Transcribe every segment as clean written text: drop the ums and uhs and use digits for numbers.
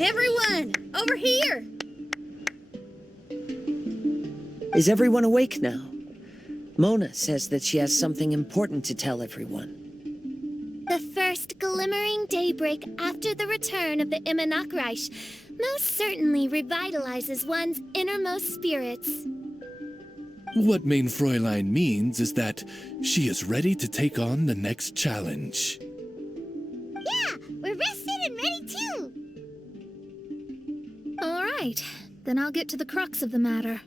Everyone, over here! Is everyone awake now? Mona says that she has something important to tell everyone. The first glimmering daybreak after the return of the Immonachreich most certainly revitalizes one's innermost spirits. What Mein Fräulein means is that she is ready to take on the next challenge. Yeah, we're rested and ready too! All right, then I'll get to the crux of the matter.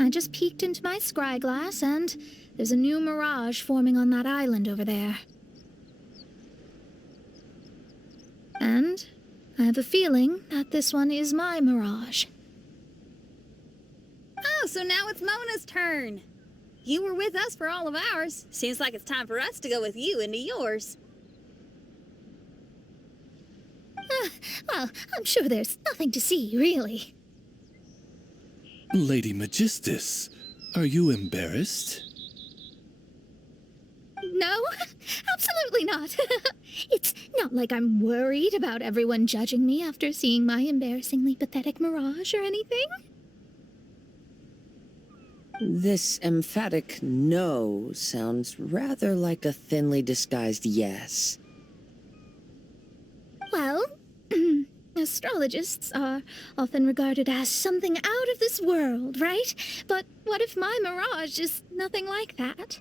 I just peeked into my scry glass and there's a new mirage forming on that island over there. And I have a feeling that this one is my mirage. Oh, so now it's Mona's turn. You were with us for all of ours. Seems like it's time for us to go with you into yours. Well, I'm sure there's nothing to see, really. Lady Magistus, are you embarrassed? No, absolutely not. It's not like I'm worried about everyone judging me after seeing my embarrassingly pathetic mirage or anything. This emphatic no sounds rather like a thinly disguised yes. Well, astrologists are often regarded as something out of this world, right? But what if my mirage is nothing like that?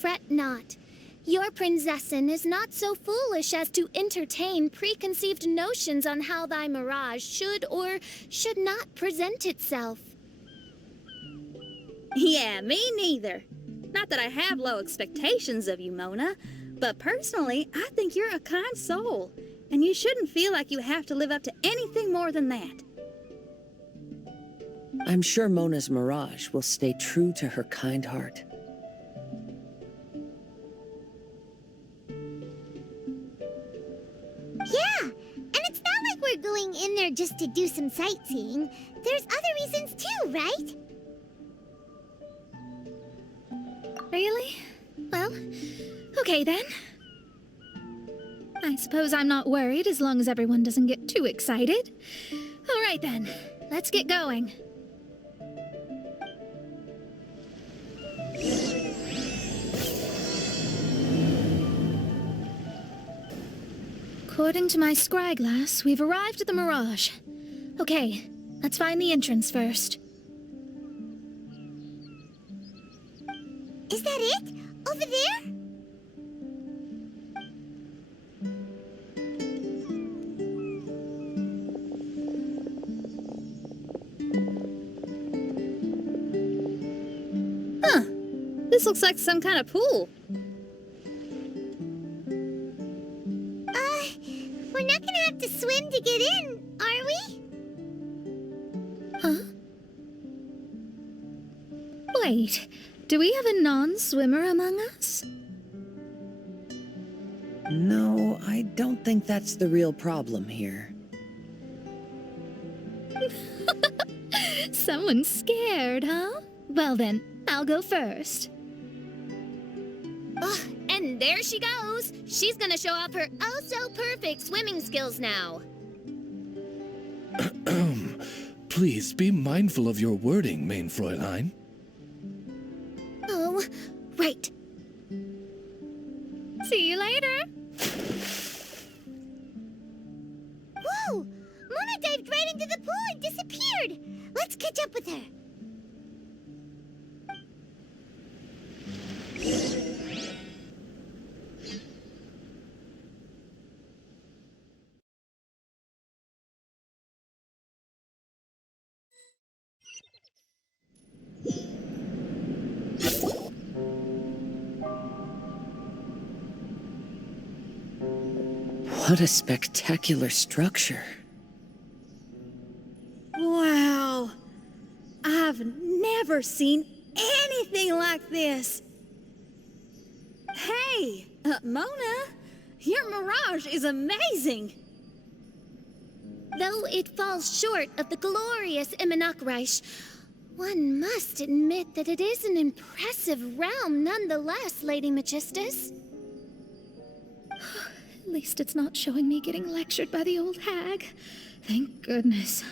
Fret not. Your prinzessin is not so foolish as to entertain preconceived notions on how thy mirage should or should not present itself. Yeah, me neither. Not that I have low expectations of you, Mona, but personally, I think you're a kind soul, and you shouldn't feel like you have to live up to anything more than that. I'm sure Mona's mirage will stay true to her kind heart. Yeah, and it's not like we're going in there just to do some sightseeing. There's other reasons too, right? Really? Well, okay then. I suppose I'm not worried as long as everyone doesn't get too excited. All right then, let's get going. According to my scry glass, we've arrived at the mirage. Okay, let's find the entrance first. Is that it? Over there? Huh. This looks like some kind of pool. We're not gonna have to swim to get in, are we? Huh? Wait, do we have a non-swimmer among us? No, I don't think that's the real problem here. Someone's scared, huh? Well then, I'll go first. Ugh, and there she goes. She's gonna show off her oh-so-perfect swimming skills now. Please be mindful of your wording, Mein Fräulein. Oh, right. See you later. Whoa! Mona dived right into the pool and disappeared. Let's catch up with her. What a spectacular structure. Wow. I've never seen anything like this. Hey, Mona, your mirage is amazing. Though it falls short of the glorious Immonachreich, one must admit that it is an impressive realm nonetheless, Lady Magistus. least it's not showing me getting lectured by the old hag. Thank goodness.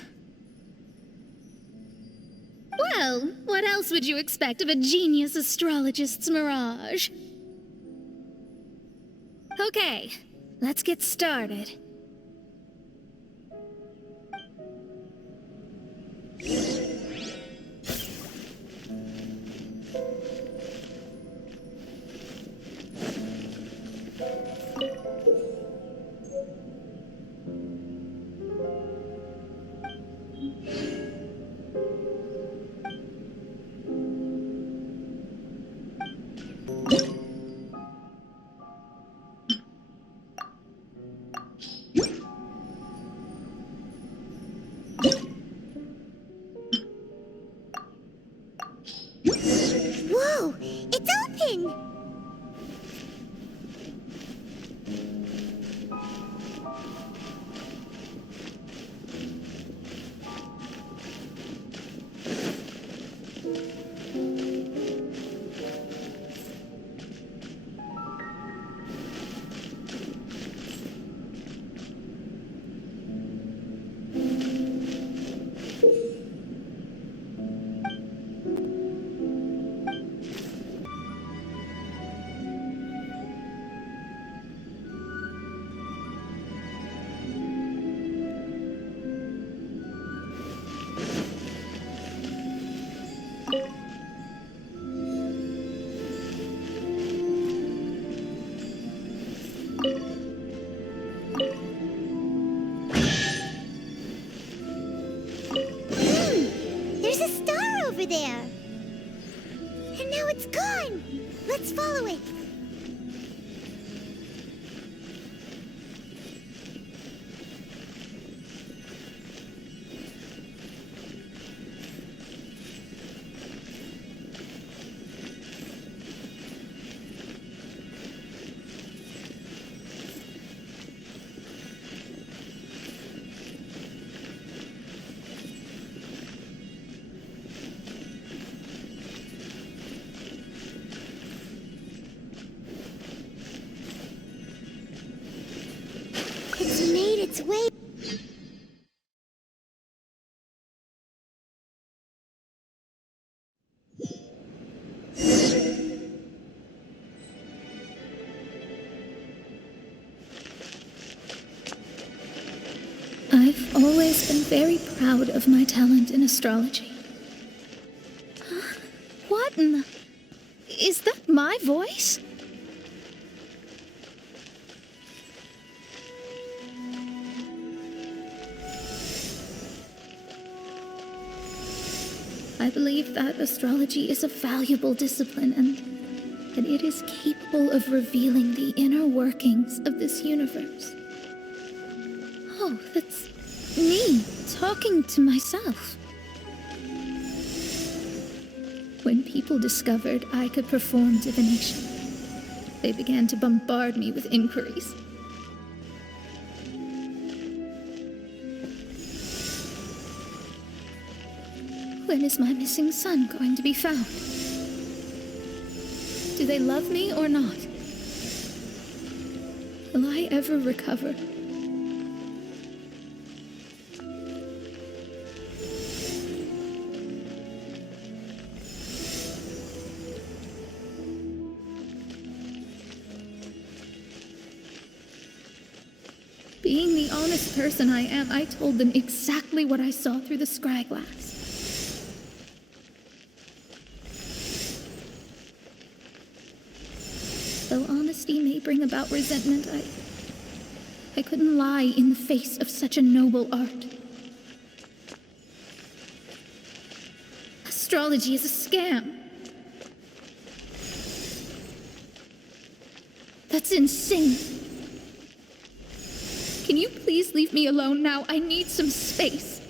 Well, what else would you expect of a genius astrologist's mirage? Okay, let's get started. Whoa! It's open! There's a star over there. And now it's gone. Let's follow it. It's made its way. I've always been very proud of my talent in astrology. Huh? What in the... Is that my voice? I believe that astrology is a valuable discipline and that it is capable of revealing the inner workings of this universe. Oh, that's me talking to myself. When people discovered I could perform divination, they began to bombard me with inquiries. When is my missing son going to be found? Do they love me or not? Will I ever recover? Being the honest person I am, I told them exactly what I saw through the scry glass. Though honesty may bring about resentment, I couldn't lie in the face of such a noble art. Astrology is a scam. That's insane. Can you please leave me alone now? I need some space.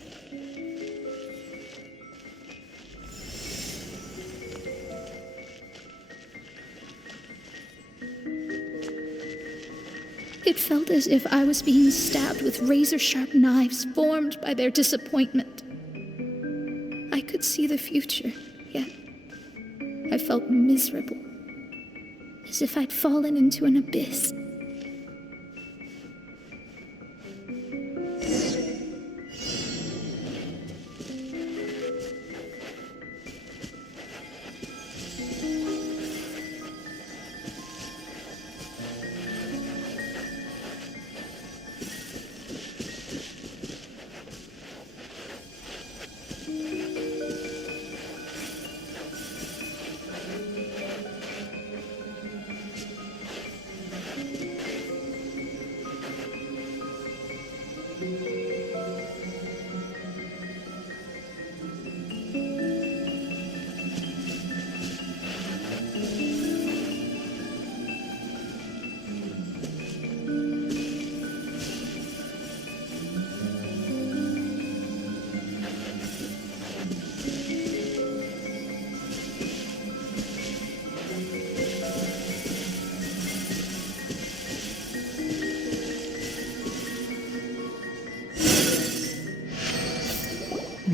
It felt as if I was being stabbed with razor-sharp knives formed by their disappointment. I could see the future, yet I felt miserable, as if I'd fallen into an abyss.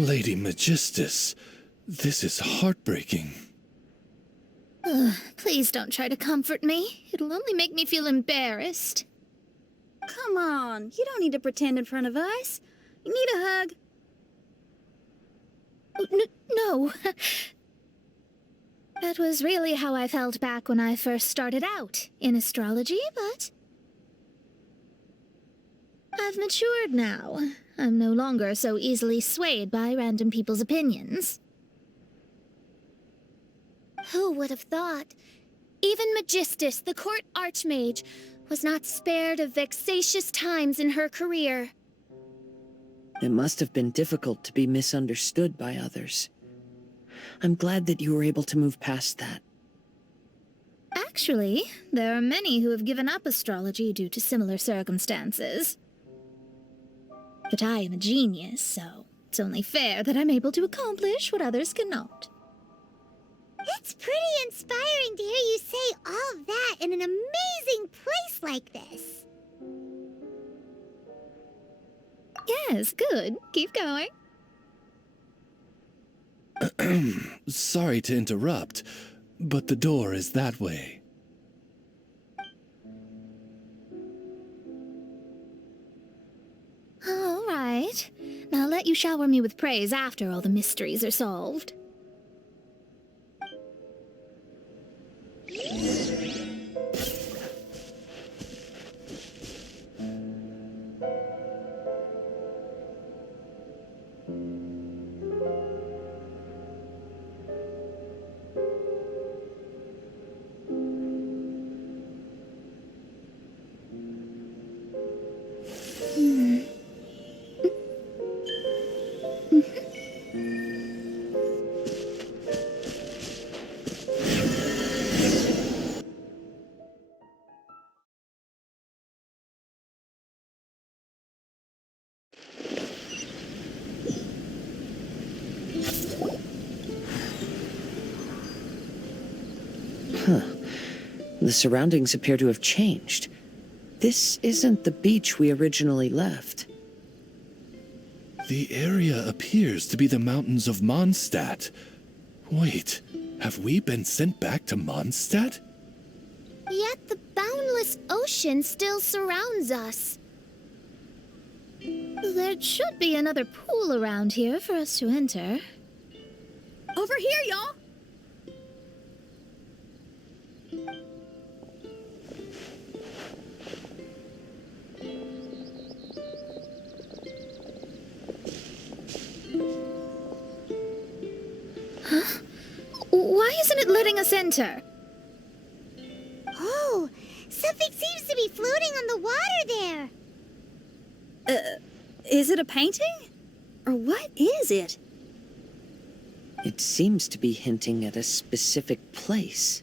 Lady Magistus, this is heartbreaking. Please don't try to comfort me. It'll only make me feel embarrassed. Come on, you don't need to pretend in front of us. You need a hug. No. That was really how I felt back when I first started out in astrology, but I've matured now. I'm no longer so easily swayed by random people's opinions. Who would have thought? Even Magistus, the court archmage, was not spared of vexatious times in her career. It must have been difficult to be misunderstood by others. I'm glad that you were able to move past that. Actually, there are many who have given up astrology due to similar circumstances. But I am a genius, so it's only fair that I'm able to accomplish what others cannot. It's pretty inspiring to hear you say all that in an amazing place like this. Yes, good. Keep going. Sorry to interrupt, but the door is that way. All right. Now let you shower me with praise after all the mysteries are solved. The surroundings appear to have changed. This isn't the beach we originally left. The area appears to be the mountains of Mondstadt. Wait, have we been sent back to Mondstadt? Yet the boundless ocean still surrounds us. There should be another pool around here for us to enter. Over here, y'all. Why isn't it letting us enter? Oh, something seems to be floating on the water there. Is it a painting? Or what is it? It seems to be hinting at a specific place.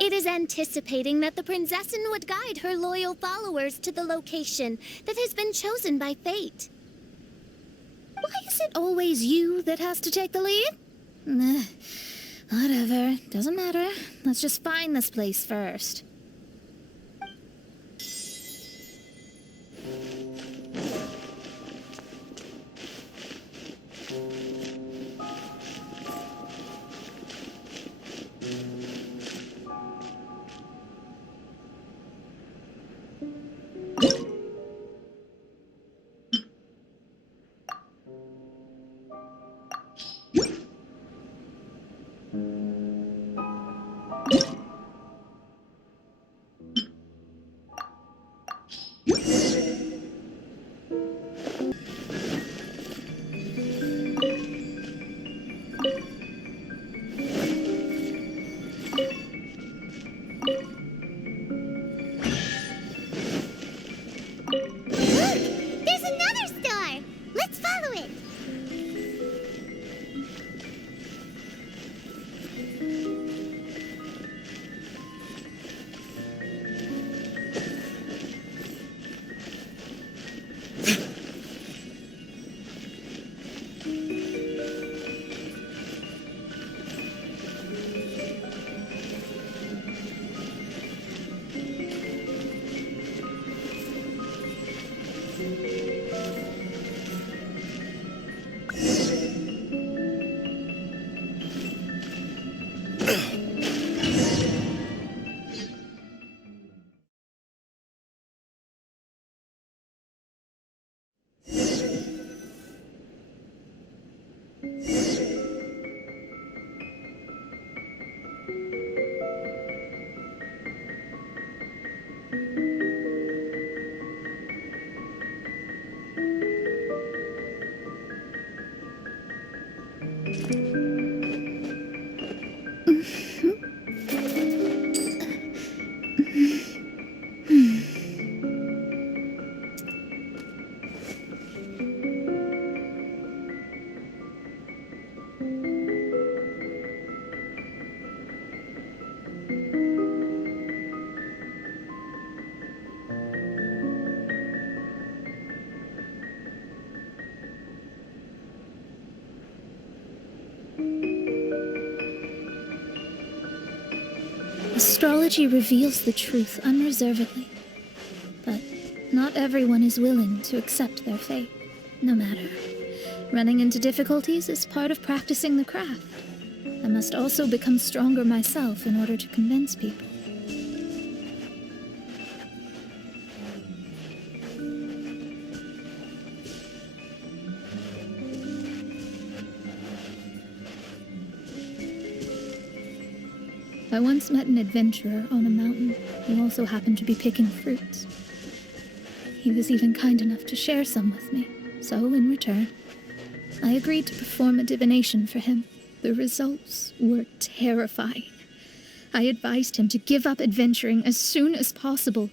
It is anticipating that the Princessin would guide her loyal followers to the location that has been chosen by fate. Why is it always you that has to take the lead? Whatever, doesn't matter. Let's just find this place first. There's another star. Let's follow it. Astrology reveals the truth unreservedly, but not everyone is willing to accept their fate, no matter. Running into difficulties is part of practicing the craft. I must also become stronger myself in order to convince people. I once met an adventurer on a mountain who also happened to be picking fruits. He was even kind enough to share some with me, so in return, I agreed to perform a divination for him. The results were terrifying. I advised him to give up adventuring as soon as possible,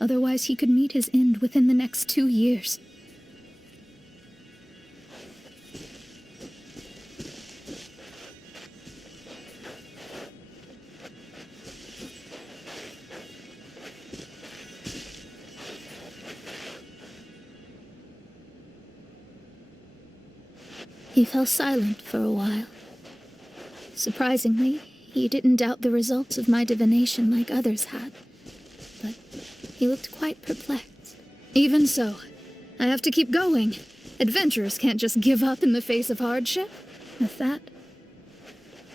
otherwise he could meet his end within the next 2 years. He fell silent for a while. Surprisingly, he didn't doubt the results of my divination like others had, but he looked quite perplexed. Even so, I have to keep going. Adventurers can't just give up in the face of hardship. With that,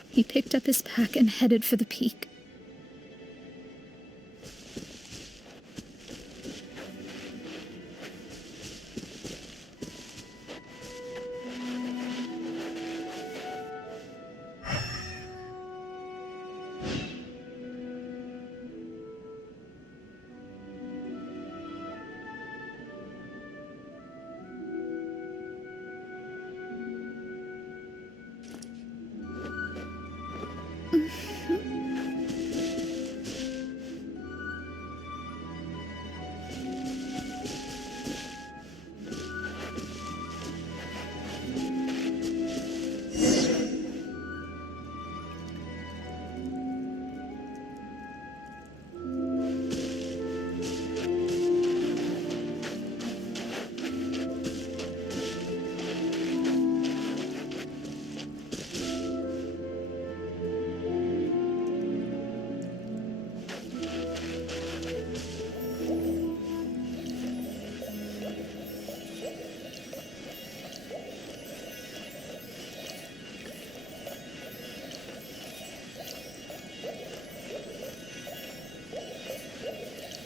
he picked up his pack and headed for the peak.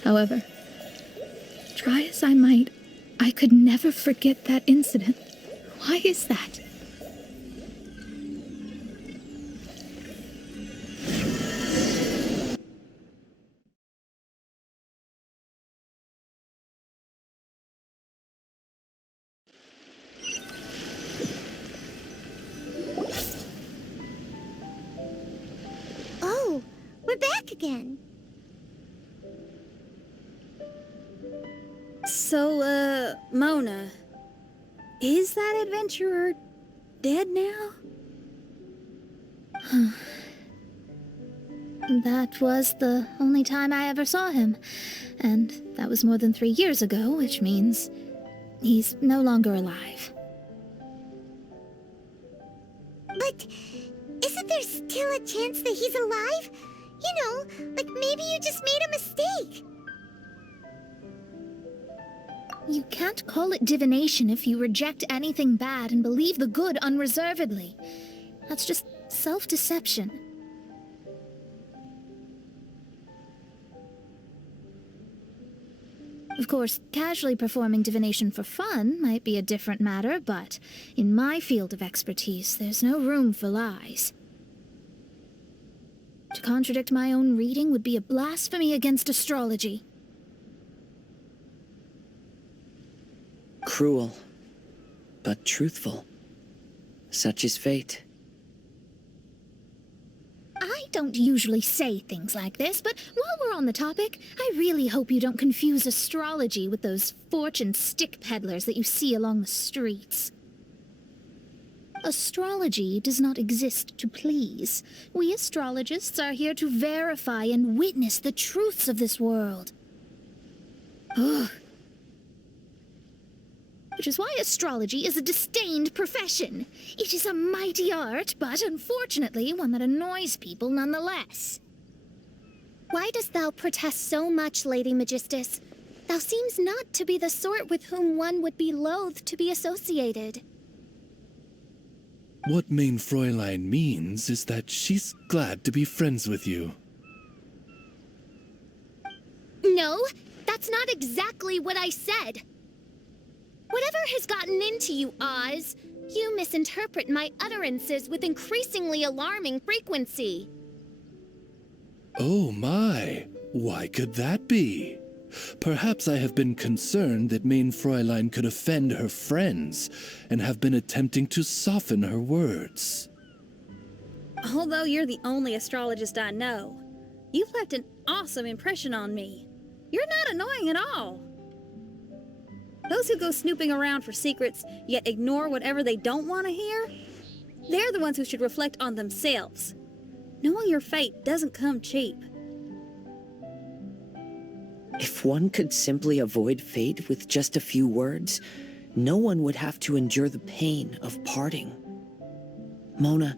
However, try as I might, I could never forget that incident. Why is that? Oh, we're back again. So, Mona, is that adventurer dead now? That was the only time I ever saw him, and that was more than 3 years ago, which means he's no longer alive. But isn't there still a chance that he's alive? You know, like maybe you just made a mistake. You can't call it divination if you reject anything bad and believe the good unreservedly. That's just self-deception. Of course, casually performing divination for fun might be a different matter, but in my field of expertise, there's no room for lies. To contradict my own reading would be a blasphemy against astrology. Cruel, but truthful. Such is fate. I don't usually say things like this, but while we're on the topic, I really hope you don't confuse astrology with those fortune stick peddlers that you see along the streets. Astrology does not exist to please. We astrologists are here to verify and witness the truths of this world. Ugh. Which is why astrology is a disdained profession. It is a mighty art, but unfortunately one that annoys people nonetheless. Why dost thou protest so much, Lady Magistus? Thou seems not to be the sort with whom one would be loath to be associated. What main Fräulein means is that she's glad to be friends with you. No, that's not exactly what I said. Whatever has gotten into you, Oz, you misinterpret my utterances with increasingly alarming frequency. Oh my, why could that be? Perhaps I have been concerned that main Fräulein could offend her friends and have been attempting to soften her words. Although you're the only astrologist I know, you've left an awesome impression on me. You're not annoying at all. Those who go snooping around for secrets, yet ignore whatever they don't want to hear, they're the ones who should reflect on themselves. Knowing your fate doesn't come cheap. If one could simply avoid fate with just a few words, no one would have to endure the pain of parting. Mona,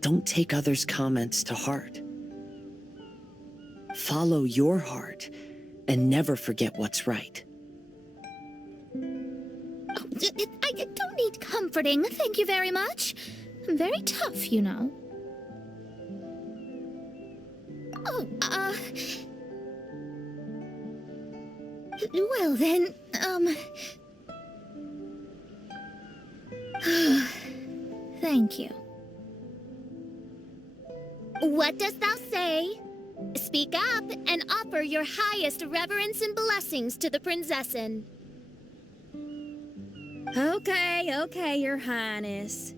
don't take others' comments to heart. Follow your heart and never forget what's right. Oh, I don't need comforting, thank you very much. I'm very tough, you know. Oh, well then, thank you. What dost thou say? Speak up and offer your highest reverence and blessings to the Prinzessin. Okay, Your Highness.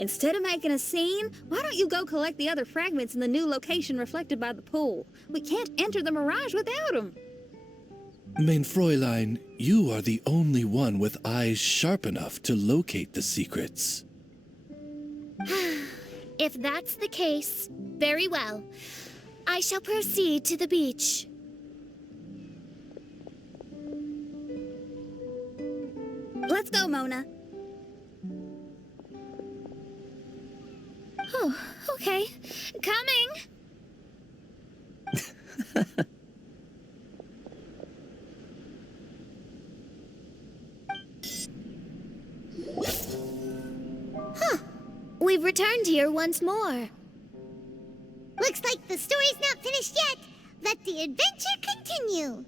Instead of making a scene, why don't you go collect the other fragments in the new location reflected by the pool? We can't enter the mirage without them. Main Fräulein, you are the only one with eyes sharp enough to locate the secrets. If that's the case, very well. I shall proceed to the beach. Let's go, Mona. Oh, okay. Coming! We've returned here once more. Looks like the story's not finished yet. Let the adventure continue.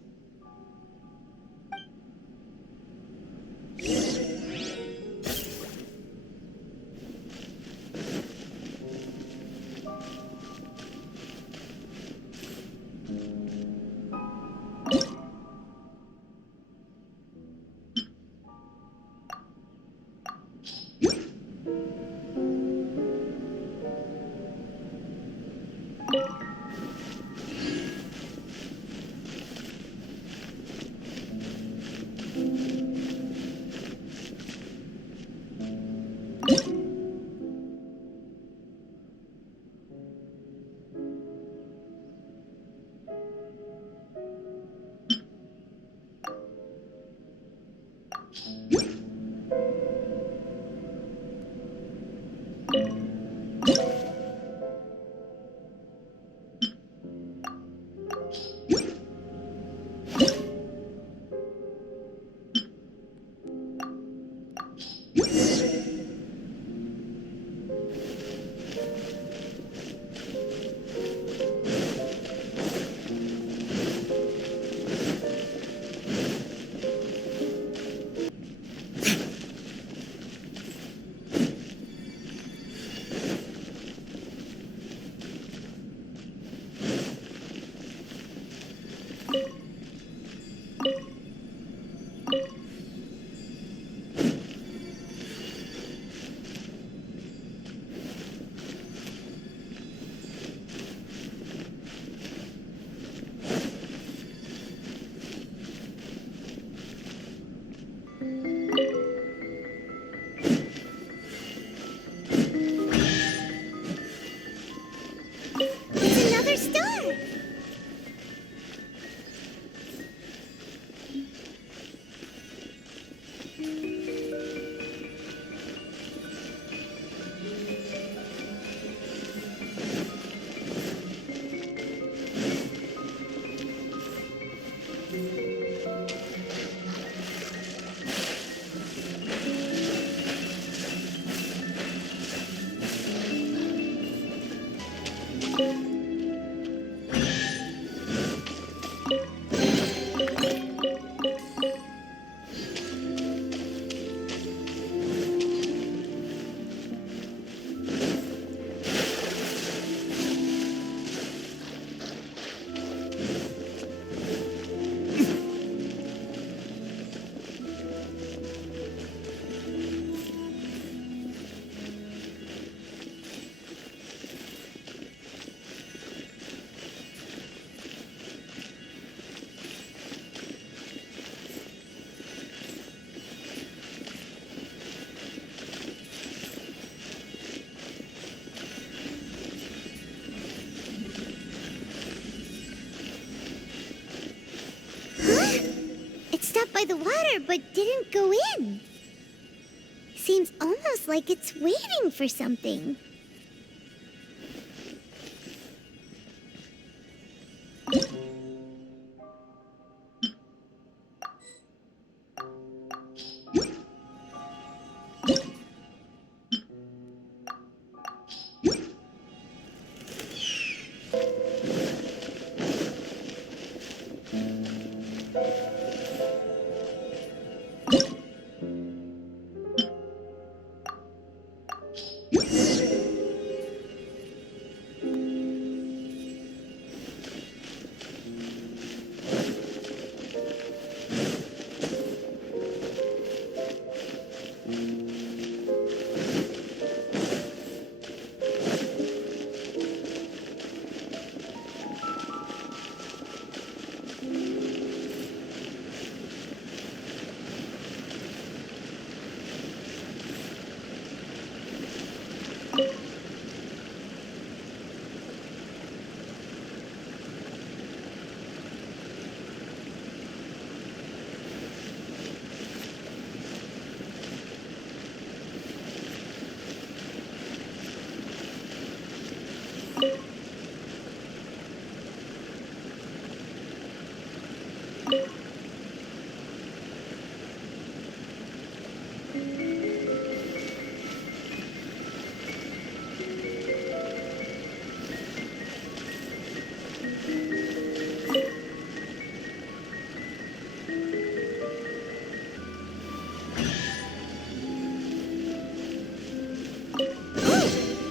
It stopped by the water, but didn't go in. Seems almost like it's waiting for something.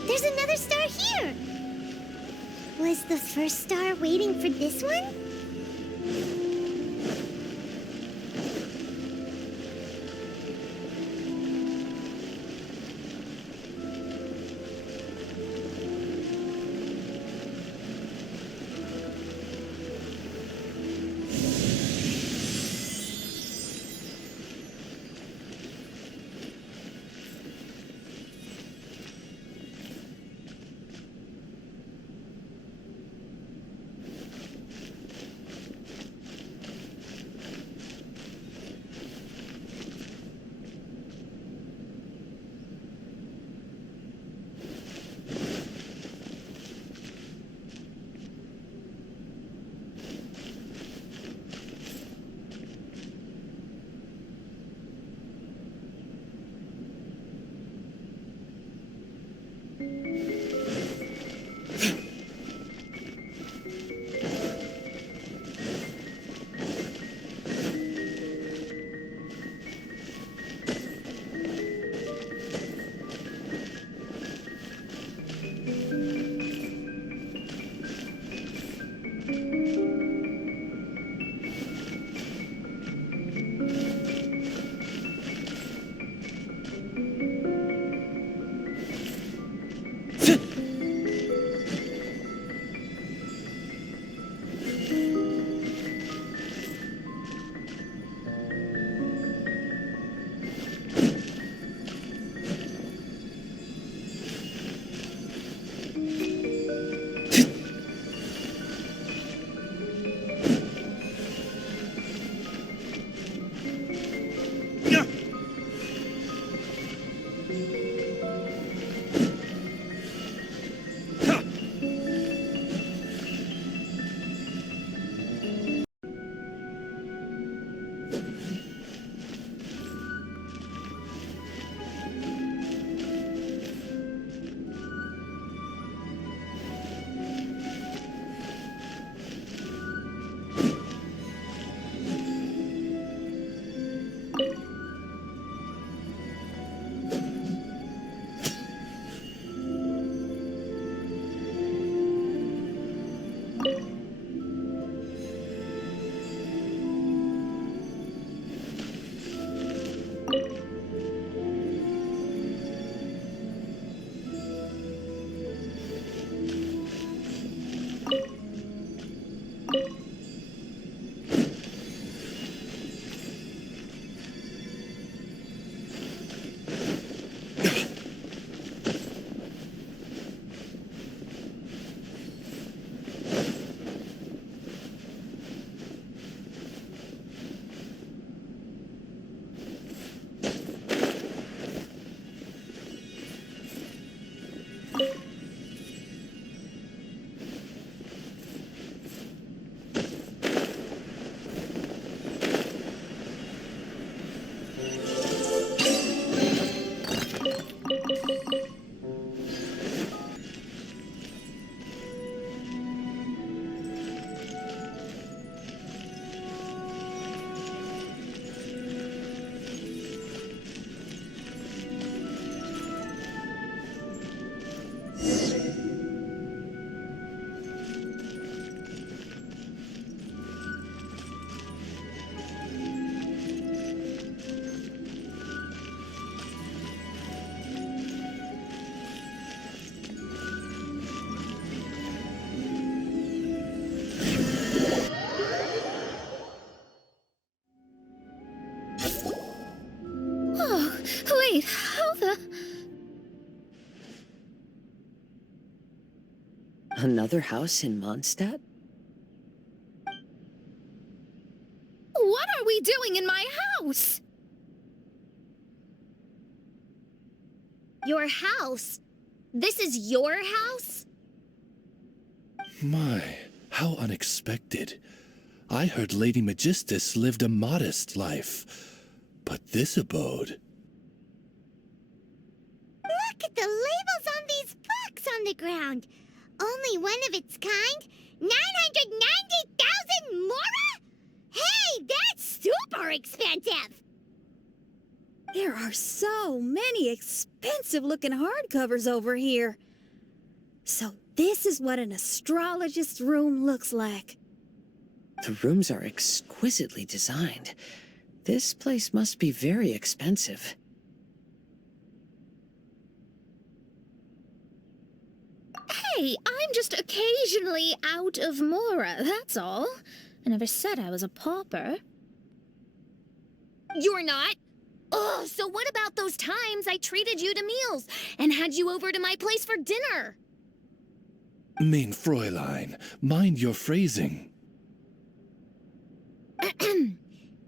There's another star here! Was the first star waiting for this one? Wait, how the... Another house in Mondstadt? What are we doing in my house? Your house? This is your house? My, how unexpected. I heard Lady Magistus lived a modest life, but this abode... Look at the labels on these books on the ground. Only one of its kind? 990,000 mora? Hey, that's super expensive! There are so many expensive-looking hardcovers over here. So this is what an astrologist's room looks like. The rooms are exquisitely designed. This place must be very expensive. Hey, I'm just occasionally out of mora, that's all. I never said I was a pauper. You're not? Ugh, so what about those times I treated you to meals and had you over to my place for dinner? Mein Fräulein, mind your phrasing.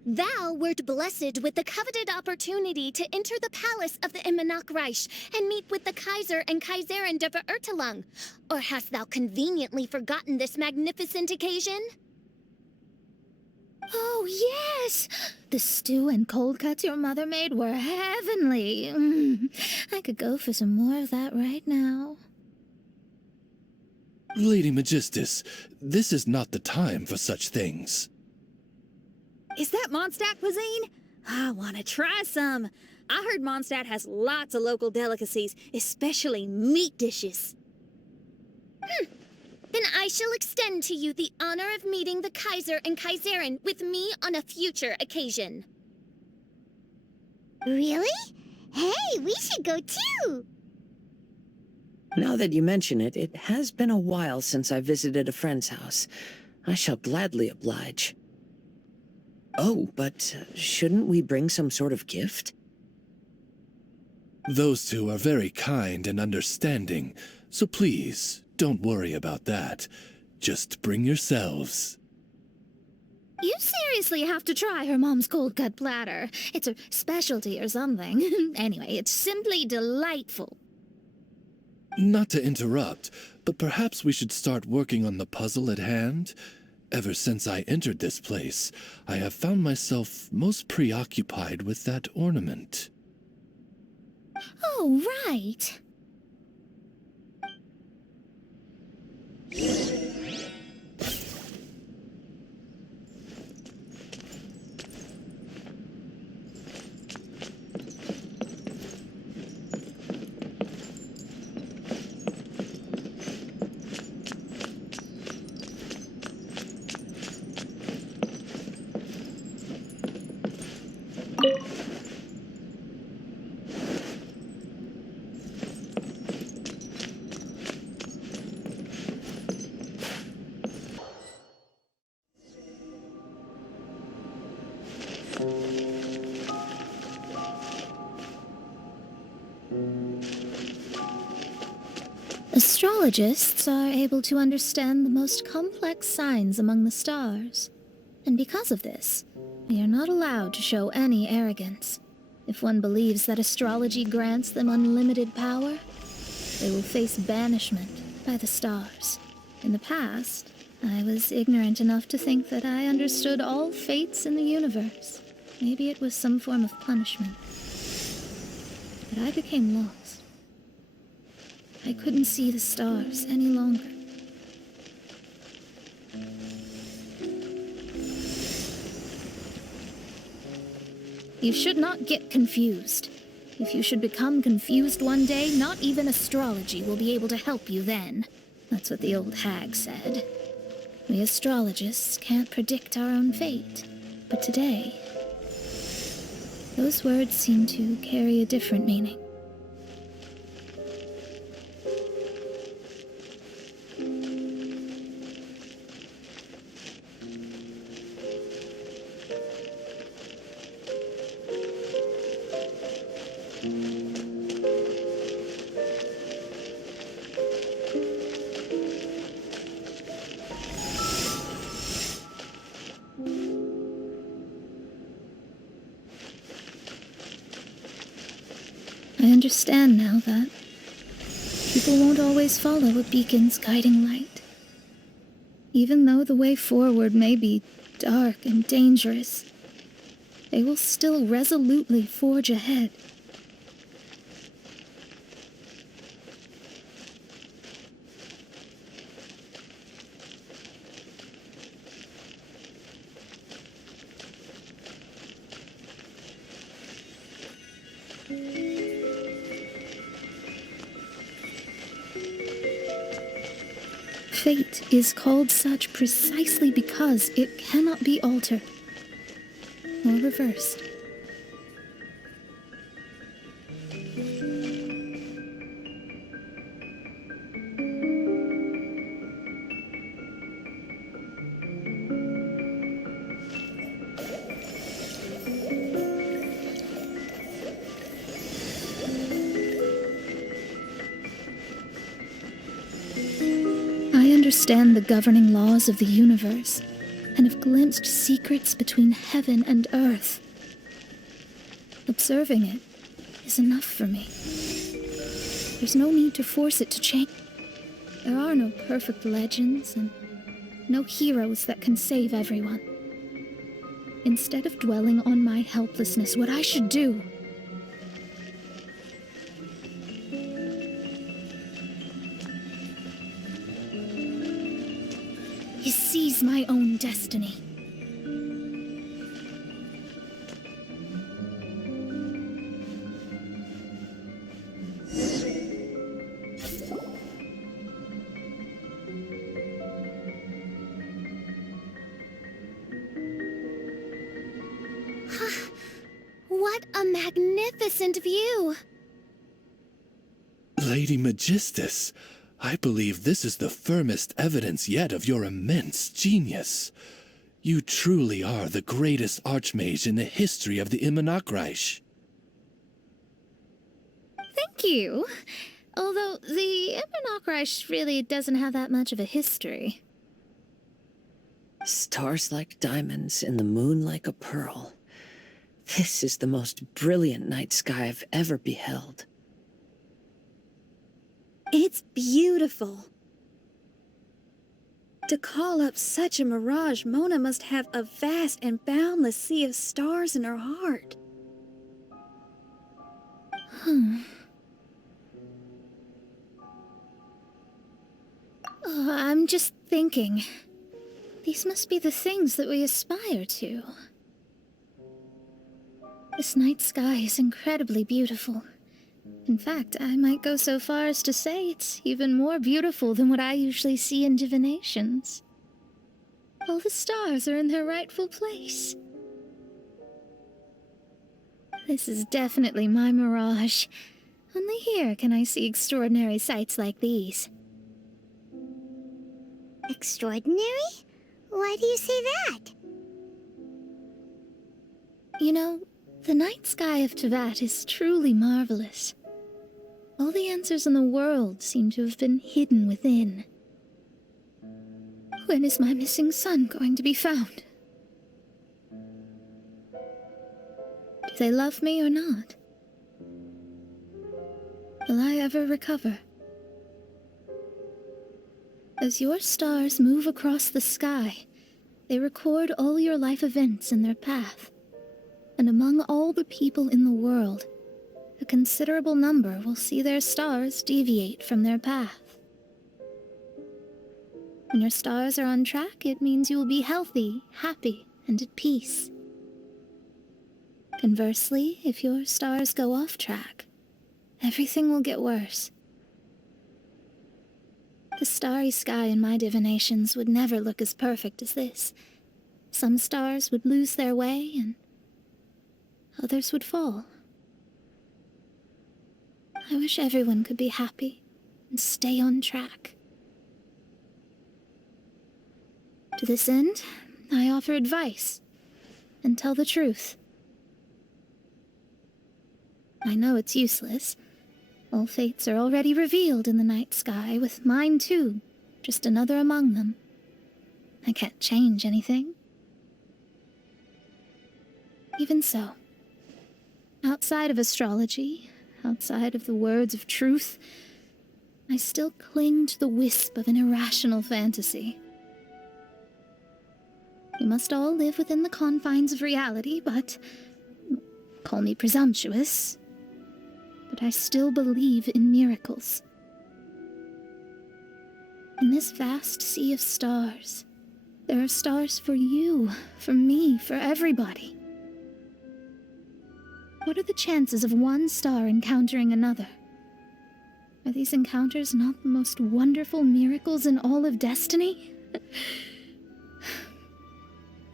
Thou wert blessed with the coveted opportunity to enter the palace of the Immanok Reich and meet with the Kaiser and Kaiserin der Verurteilung. Or hast thou conveniently forgotten this magnificent occasion? Oh, yes! The stew and cold cuts your mother made were heavenly. I could go for some more of that right now. Lady Magistus, this is not the time for such things. Is that Mondstadt cuisine? I want to try some. I heard Mondstadt has lots of local delicacies, especially meat dishes. Then I shall extend to you the honor of meeting the Kaiser and Kaiserin with me on a future occasion. Really? Hey, we should go too! Now that you mention it, it has been a while since I visited a friend's house. I shall gladly oblige. Oh, but shouldn't we bring some sort of gift? Those two are very kind and understanding, so please, don't worry about that. Just bring yourselves. You seriously have to try her mom's cold cut platter. It's her specialty or something. Anyway, it's simply delightful. Not to interrupt, but perhaps we should start working on the puzzle at hand? Ever since I entered this place, I have found myself most preoccupied with that ornament. Oh, right. Astrologists are able to understand the most complex signs among the stars. And because of this, we are not allowed to show any arrogance. If one believes that astrology grants them unlimited power, they will face banishment by the stars. In the past, I was ignorant enough to think that I understood all fates in the universe. Maybe it was some form of punishment. But I became lost. I couldn't see the stars any longer. You should not get confused. If you should become confused one day, not even astrology will be able to help you then. That's what the old hag said. We astrologists can't predict our own fate. But today, those words seem to carry a different meaning. I understand now that people won't always follow a beacon's guiding light. Even though the way forward may be dark and dangerous, they will still resolutely forge ahead. Fate is called such precisely because it cannot be altered or reversed. I understand the governing laws of the universe, and have glimpsed secrets between heaven and earth. Observing it is enough for me. There's no need to force it to change. There are no perfect legends, and no heroes that can save everyone. Instead of dwelling on my helplessness, what I should do is seize my own destiny. What a magnificent view! Lady Magistus, I believe this is the firmest evidence yet of your immense genius. You truly are the greatest archmage in the history of the Immonachreich. Thank you. Although the Immonachreich really doesn't have that much of a history. Stars like diamonds and the moon like a pearl. This is the most brilliant night sky I've ever beheld. It's beautiful. To call up such a mirage, Mona must have a vast and boundless sea of stars in her heart. Oh, I'm just thinking. These must be the things that we aspire to. This night sky is incredibly beautiful. In fact, I might go so far as to say it's even more beautiful than what I usually see in divinations. All the stars are in their rightful place. This is definitely my mirage. Only here can I see extraordinary sights like these. Extraordinary? Why do you say that? You know, the night sky of Tevat is truly marvelous. All the answers in the world seem to have been hidden within. When is my missing son going to be found? Do they love me or not? Will I ever recover? As your stars move across the sky, they record all your life events in their path. And among all the people in the world, a considerable number will see their stars deviate from their path. When your stars are on track, it means you will be healthy, happy, and at peace. Conversely, if your stars go off track, everything will get worse. The starry sky in my divinations would never look as perfect as this. Some stars would lose their way, and others would fall. I wish everyone could be happy and stay on track. To this end, I offer advice and tell the truth. I know it's useless. All fates are already revealed in the night sky, with mine too, just another among them. I can't change anything. Even so, outside of astrology, Outside of the words of truth, I still cling to the wisp of an irrational fantasy. We must all live within the confines of reality, but call me presumptuous, but I still believe in miracles. In this vast sea of stars, there are stars for you, for me, for everybody. What are the chances of one star encountering another? Are these encounters not the most wonderful miracles in all of destiny?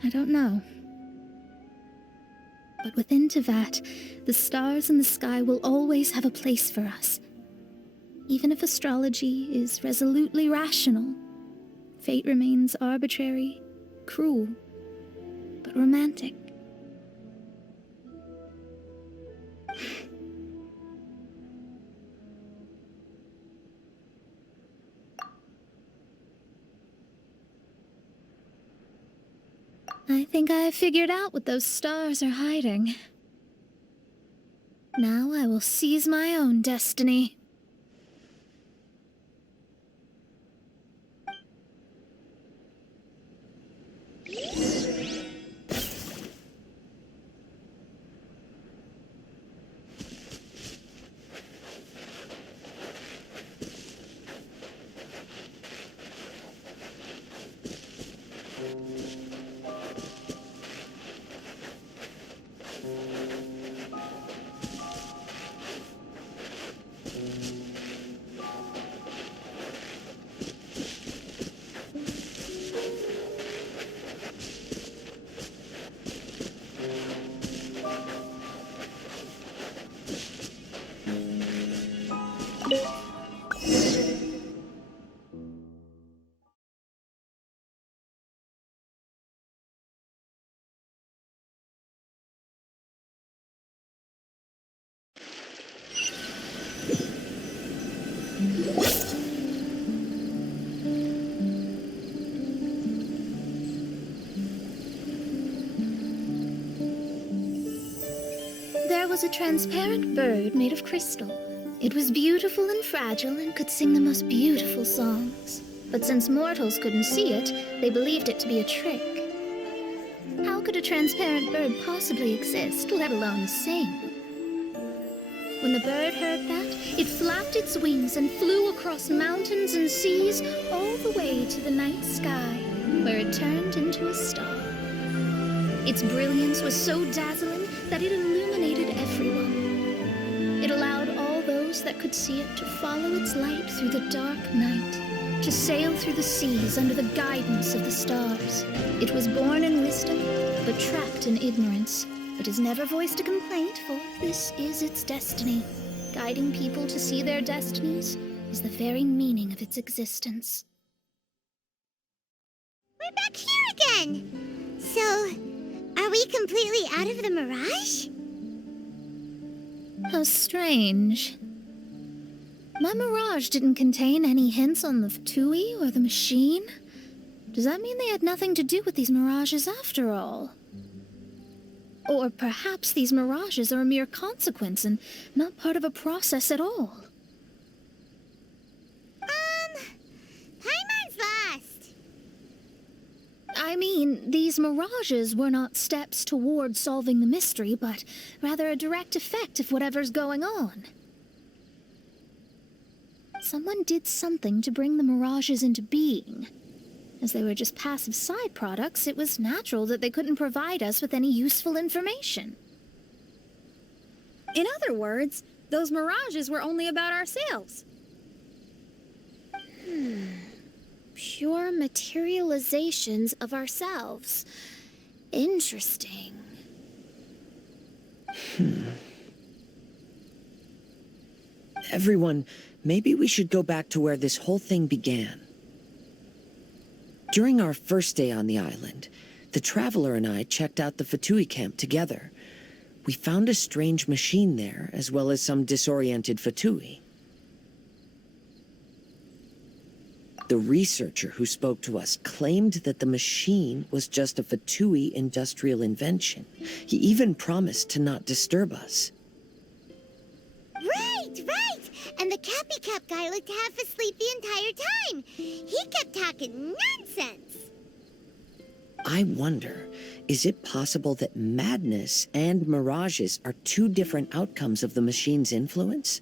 I don't know. But within Tevat, the stars in the sky will always have a place for us. Even if astrology is resolutely rational, fate remains arbitrary, cruel, but romantic. I think I have figured out what those stars are hiding. Now I will seize my own destiny. There was a transparent bird made of crystal. It was beautiful and fragile and could sing the most beautiful songs. But since mortals couldn't see it, they believed it to be a trick. How could a transparent bird possibly exist, let alone sing? When the bird heard that, it flapped its wings and flew across mountains and seas all the way to the night sky, where it turned into a star. Its brilliance was so dazzling that it illuminated everyone. It allowed all those that could see it to follow its light through the dark night, to sail through the seas under the guidance of the stars. It was born in wisdom, but trapped in ignorance. It has never voiced a complaint, for this is its destiny. Guiding people to see their destinies is the very meaning of its existence. We're back here again! So, are we completely out of the mirage? How strange. My mirage didn't contain any hints on the Fatui or the machine. Does that mean they had nothing to do with these mirages after all? Or perhaps these mirages are a mere consequence and not part of a process at all. Paimon's lost. I mean, these mirages were not steps toward solving the mystery, but rather a direct effect of whatever's going on. Someone did something to bring the mirages into being. As they were just passive side products, it was natural that they couldn't provide us with any useful information. In other words, those mirages were only about ourselves. Pure materializations of ourselves. Interesting. Everyone, maybe we should go back to where this whole thing began. During our first day on the island, the Traveler and I checked out the Fatui camp together. We found a strange machine there, as well as some disoriented Fatui. The researcher who spoke to us claimed that the machine was just a Fatui industrial invention. He even promised to not disturb us. Right! And the Cappy Cap guy looked half asleep the entire time. He kept talking nonsense. I wonder, is it possible that madness and mirages are two different outcomes of the machine's influence?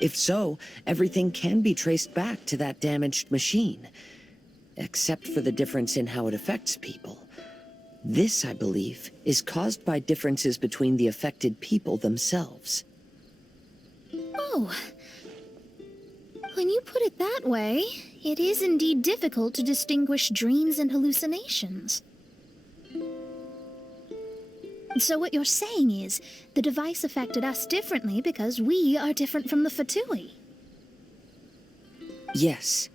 If so, everything can be traced back to that damaged machine, except for the difference in how it affects people. This, I believe, is caused by differences between the affected people themselves. Oh. When you put it that way, it is indeed difficult to distinguish dreams and hallucinations. So what you're saying is, the device affected us differently because we are different from the Fatui. Yes,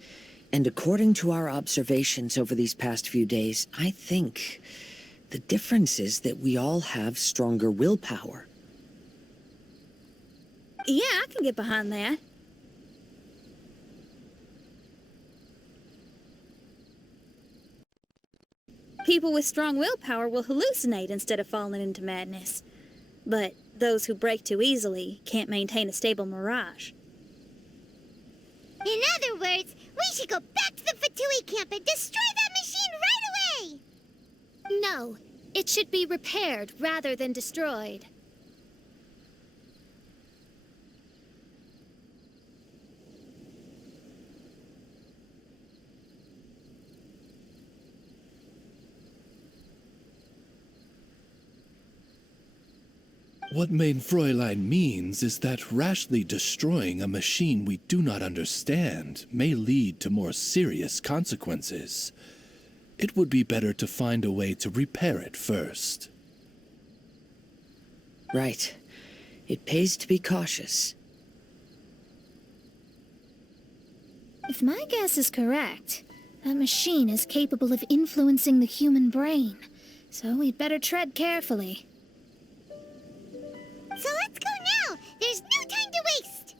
and according to our observations over these past few days, I think the difference is that we all have stronger willpower. Yeah, I can get behind that. People with strong willpower will hallucinate instead of falling into madness. But those who break too easily can't maintain a stable mirage. In other words, we should go back to the Fatui camp and destroy that machine right away! No, it should be repaired rather than destroyed. What mein Fräulein means is that rashly destroying a machine we do not understand may lead to more serious consequences. It would be better to find a way to repair it first. Right. It pays to be cautious. If my guess is correct, that machine is capable of influencing the human brain, so we'd better tread carefully. So let's go now! There's no time to waste!